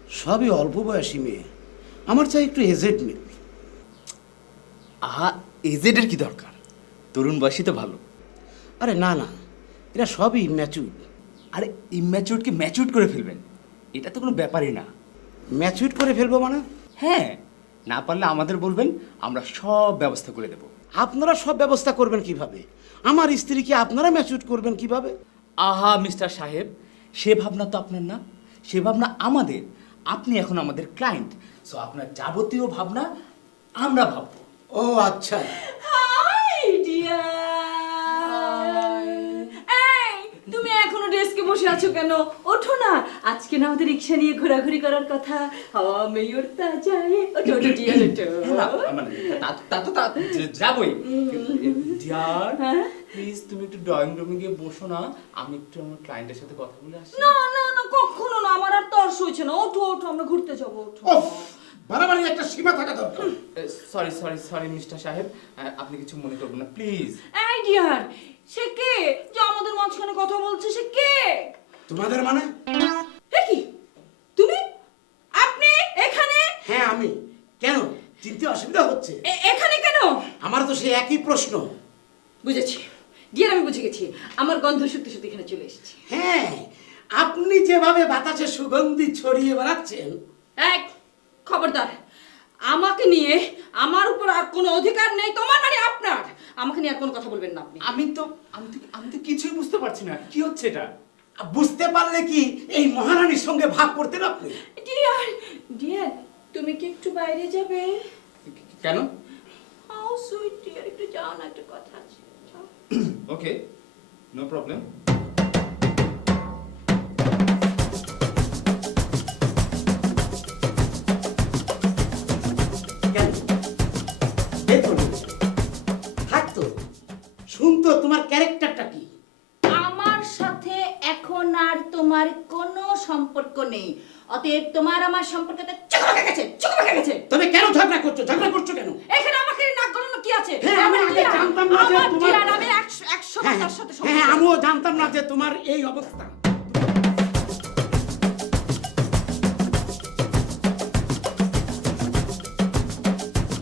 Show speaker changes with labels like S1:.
S1: সবই অল্প বয়সী মেয়ে, আমার চাই একটু এজেড মেয়ে।
S2: আহা, এজেডের কি দরকার? তরুণ বয়সী তো ভালো।
S1: আরে না না, এরা সবই ম্যাচুর।
S2: আরে ইম্যাচিউরকে ম্যাচিউর করে ফেলবেন, এটা তো কোনো ব্যাপারই না।
S1: ম্যাচুর করে ফেলবো মানে?
S2: হ্যাঁ, না পারলে আমাদের বলবেন, আমরা সব ব্যবস্থা করে দেব।
S1: আপনারা সব ব্যবস্থা করবেন কিভাবে? আমার স্ত্রীকে আপনারা ম্যাচুর করবেন কিভাবে?
S2: আহা মিস্টার সাহেব, সে ভাবনা তো আপনার না, সে ভাবনা আমাদের। আপনি এখন আমাদের ক্লায়েন্ট, সো আপনার যাবতীয় ভাবনা আমরা ভাববো।
S1: ও আচ্ছা।
S3: হাই ডিয়ার, এই তুমি এখনো ডেস্কে বসে আছো কেন? ওঠো না, আজকে না আমাদের রিক্সা নিয়ে ঘোরাঘুরি করার কথা। হাওয়া মেয়ে উড়তা যায়, ওঠো ওঠো ডিয়ার ওঠো।
S2: না, মানে তা যাবই। ডিয়ার,
S3: হ্যাঁ?
S2: প্লিজ তুমি একটু ড্রয়িং রুমে গিয়ে বসো না, আমি একটু আমার ক্লায়েন্টের সাথে কথা বলে আসি।
S3: না না না, কখনো না, আমার আর তর্স হয়েছে না। ওঠো ওঠো, আমরা ঘুরতে যাবো, ওঠো।
S1: বাড়াবাড়ি একটা সীমা থাকা দরকার।
S2: সরি সরি সরি মিস্টার সাহেব, আপনি কিছু মনে করবেন না প্লিজ।
S3: এই ডিয়ার, সে কে যে আমাদের মাঝখানে কথা বলছে? সে কে?
S1: তোমাদের মানে?
S3: এ কি তুমি? আপনি এখানে?
S1: হ্যাঁ আমি। কেন, চিনতে অসুবিধা হচ্ছে?
S3: এখানে কেন?
S1: আমার তো সেই একই প্রশ্ন।
S3: বুঝেছি ডিয়ার, আমি বুঝে গেছি। আমার গন্ধ শুকতে শুকতে এখানে চলে এসেছি।
S1: হ্যাঁ, আপনি যেভাবে বাতাসে সুগন্ধি ছড়িয়ে বেড়াচ্ছেন।
S3: এক খবরদার, আমাকে নিয়ে আমার উপর আর কোনো অধিকার নেই তোমার, মানে আপনার। আমাকে নিয়ে আর কোনো কথা বলবেন না আপনি।
S2: আমি তো কিছুই বুঝতে পারছি না কি হচ্ছে এটা।
S1: বুঝতে পারলে কি এই মহারানীর সঙ্গে ভাগ করতেন আপনি?
S3: ডিয়ার ডিয়ার, তুমি কি একটু বাইরে যাবে?
S2: কেন?
S3: হাউ সুইট ডিয়ার, একটু যাও না, একটু কথা আছে, যাও।
S2: Okay, no problem.
S1: কেন? দেখুন, থাকতো শুনতো তোমার ক্যারেক্টারটা কি।
S3: আমার সাথে এখন আর তোমার কোনো সম্পর্ক নেই, অতএব তোমার আমার সম্পর্কটা চকমকে গেছে, চকমকে গেছে।
S1: তবে কেন ঝগড়া করছো? ঝগড়া করছো কেন?
S3: এখানে আমাকে নাক গলানো কি আছে?
S1: হ্যাঁ, আমি আগে জানতাম না যে
S3: আমার
S1: তোমার-
S3: ডিয়ার, আমি 100
S1: হ্যাঁ
S3: তার সাথে
S1: হ্যাঁ,
S3: সম্পর্ক।
S1: আমিও জানতাম না যে তোমার এই অবস্থা।